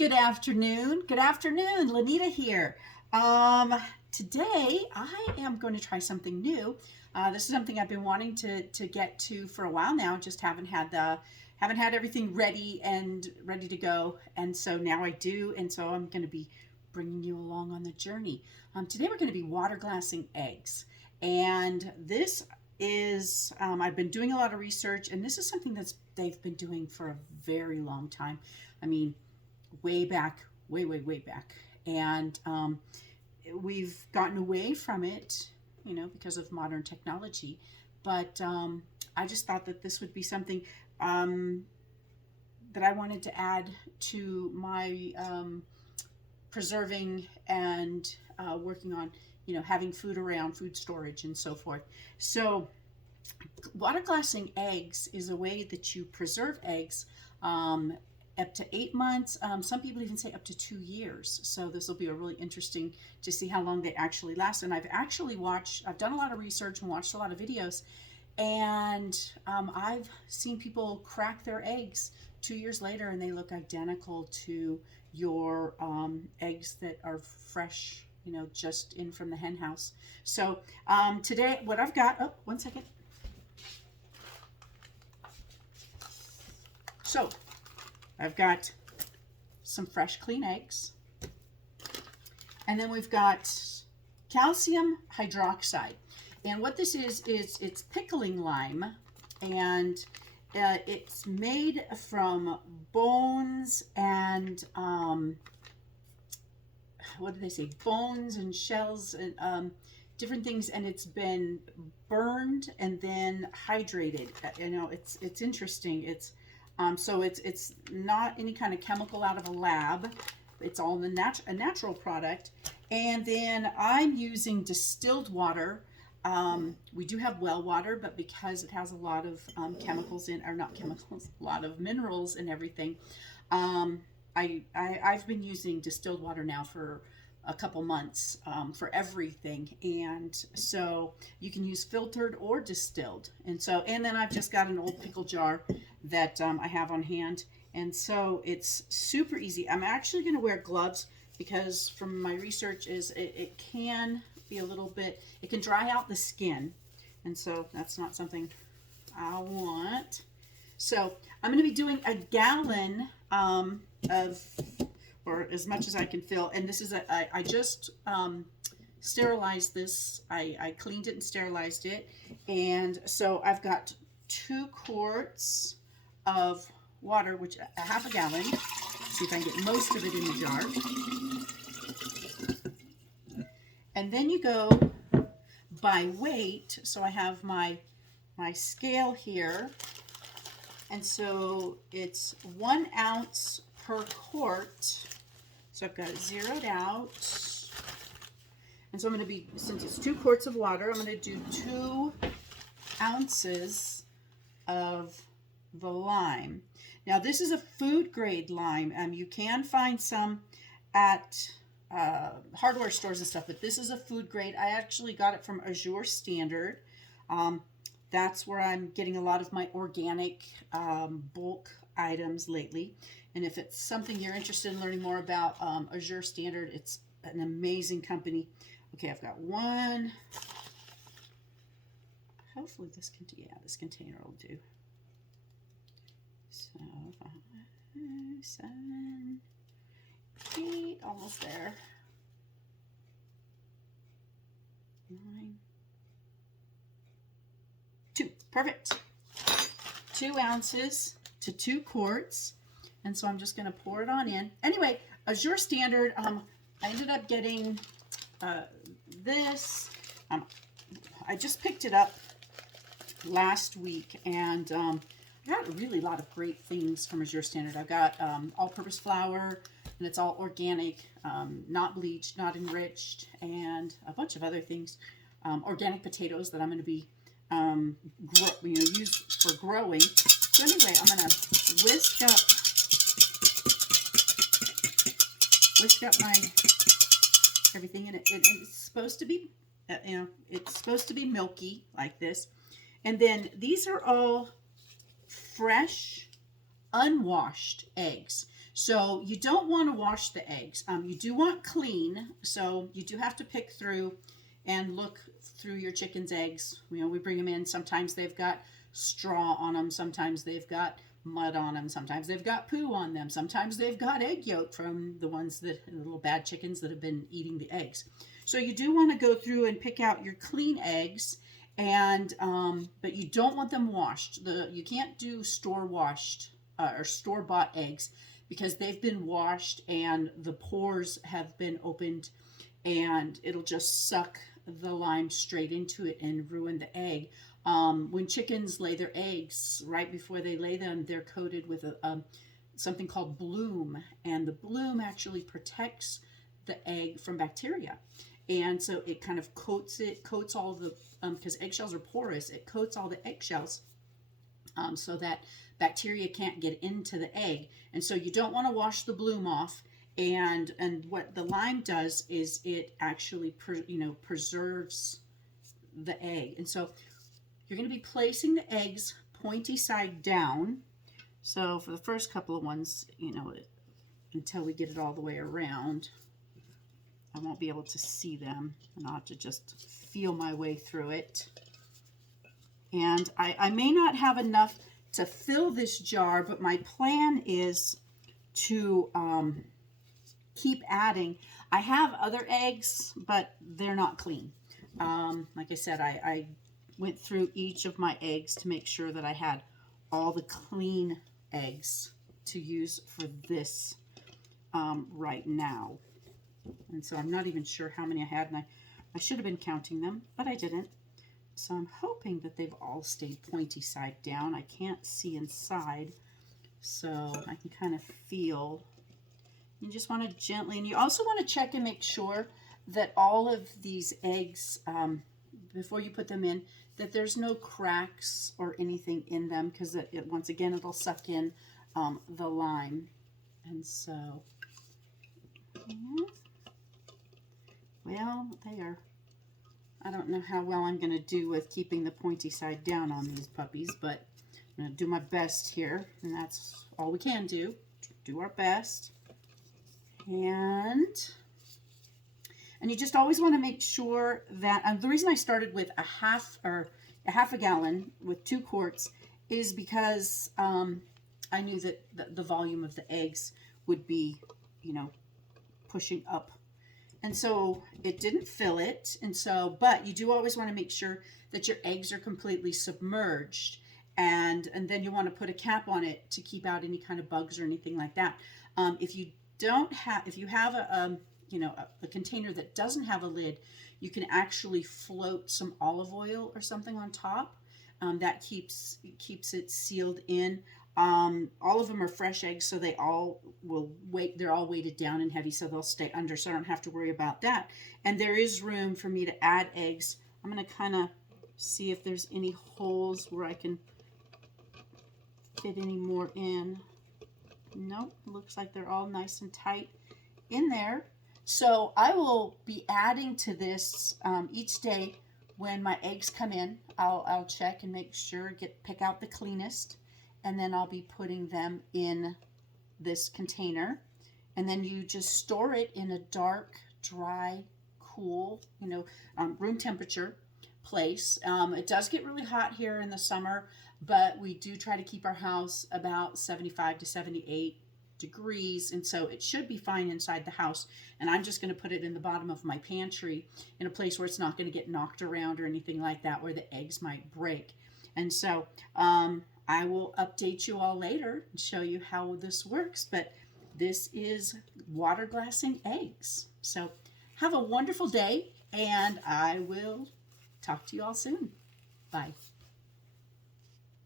Good afternoon. Good afternoon. Lanita here. Today I am going to try something new. This is something I've been wanting to get to for a while now. Just haven't had everything ready to go, and so now I do. And so I'm going to be bringing you along on the journey. Today we're going to be water glassing eggs, and this is I've been doing a lot of research, and this is something they've been doing for a very long time. I mean, way back, way back. And we've gotten away from it, because of modern technology. But I just thought that this would be something that I wanted to add to my preserving and working on, having food around, food storage, and so forth. So, water glassing eggs is a way that you preserve eggs. Up to 8 months. Some people even say up to 2 years. So this will be a really interesting to see how long they actually last. And I've done a lot of research and watched a lot of videos, and I've seen people crack their eggs 2 years later and they look identical to your eggs that are fresh, just in from the hen house. So today what I've got, oh, one second. So I've got some fresh, clean eggs. And then we've got calcium hydroxide. And what this is it's pickling lime. And it's made from bones and, what do they say? Bones and shells and different things. And it's been burned and then hydrated. It's interesting. So it's not any kind of chemical out of a lab. It's all a natural product. And then I'm using distilled water. We do have well water, but because it has a lot of chemicals in, or not chemicals, a lot of minerals and everything, I've been using distilled water now for a couple months for everything. And so you can use filtered or distilled. And then I've just got an old pickle jar that I have on hand. And so it's super easy. I'm actually going to wear gloves because from my research it can be a little bit, it can dry out the skin. And so that's not something I want. So I'm going to be doing a gallon or as much as I can fill. And this is I just sterilized this. I cleaned it and sterilized it. And so I've got 2 quarts of water, which a half a gallon. See if I can get most of it in the jar. And then you go by weight. So I have my scale here. And so it's 1 ounce per quart. So I've got it zeroed out. And so I'm going to be, since it's 2 quarts of water, I'm going to do 2 ounces of the lime. Now this is a food grade lime. You can find some at hardware stores and stuff, but this is a food grade. I actually got it from Azure Standard. That's where I'm getting a lot of my organic bulk items lately. And if it's something you're interested in learning more about, Azure Standard, it's an amazing company. Okay, I've got 1. Hopefully this container will do. So 5, 7, 8, almost there. 9, 2, perfect. 2 ounces to 2 quarts. And so I'm just going to pour it on in. Anyway, Azure Standard, I ended up getting this. I just picked it up last week, and I got a really lot of great things from Azure Standard. I've got all-purpose flour, and it's all organic, not bleached, not enriched, and a bunch of other things. Organic potatoes that I'm going to be use for growing. So anyway, I'm going to whisk up my everything in it. And it's supposed to be, it's supposed to be milky like this. And then these are all fresh, unwashed eggs. So you don't want to wash the eggs. You do want clean, so you do have to pick through and look through your chicken's eggs. You know, we bring them in. Sometimes they've got straw on them. Sometimes they've got mud on them. Sometimes they've got poo on them. Sometimes they've got egg yolk from the little bad chickens that have been eating the eggs. So you do want to go through and pick out your clean eggs, and but you don't want them washed. You can't do store washed or store bought eggs, because they've been washed and the pores have been opened, and it'll just suck the lime straight into it and ruin the egg. When chickens lay their eggs, right before they lay them, they're coated with something called bloom, and the bloom actually protects the egg from bacteria. And so it kind of coats all the, because eggshells are porous, it coats all the eggshells so that bacteria can't get into the egg. And so you don't want to wash the bloom off. And what the lime does is it actually preserves the egg. And so you're going to be placing the eggs pointy side down. So for the first couple of ones, until we get it all the way around, I won't be able to see them, and I'll have to just feel my way through it. And I may not have enough to fill this jar, but my plan is to keep adding. I have other eggs, but they're not clean. Like I said, I went through each of my eggs to make sure that I had all the clean eggs to use for this right now. And so I'm not even sure how many I had, and I should have been counting them, but I didn't. So I'm hoping that they've all stayed pointy side down. I can't see inside, so I can kind of feel. You just want to gently, and you also want to check and make sure that all of these eggs, before you put them in, that there's no cracks or anything in them, because once again, it'll suck in the lime. And so, well, I don't know how well I'm going to do with keeping the pointy side down on these puppies, but I'm going to do my best here, and that's all we can do. Do our best. And you just always want to make sure that, the reason I started with a half a gallon with 2 quarts is because I knew that the volume of the eggs would be, pushing up. And so it didn't fill it. And so, but you do always want to make sure that your eggs are completely submerged. And then you want to put a cap on it to keep out any kind of bugs or anything like that. If you have a container that doesn't have a lid, you can actually float some olive oil or something on top. That keeps it sealed in. All of them are fresh eggs, so they all will weight. They're all weighted down and heavy, so they'll stay under. So I don't have to worry about that. And there is room for me to add eggs. I'm going to kind of see if there's any holes where I can fit any more in. Nope, looks like they're all nice and tight in there. So I will be adding to this each day when my eggs come in. I'll check and make sure, pick out the cleanest, and then I'll be putting them in this container. And then you just store it in a dark, dry, cool, room temperature place. It does get really hot here in the summer, but we do try to keep our house about 75 to 78 degrees, and so it should be fine inside the house. And I'm just going to put it in the bottom of my pantry in a place where it's not going to get knocked around or anything like that, where the eggs might break. And so I will update you all later and show you how this works, but this is water glassing eggs. So have a wonderful day, and I will talk to you all soon. Bye.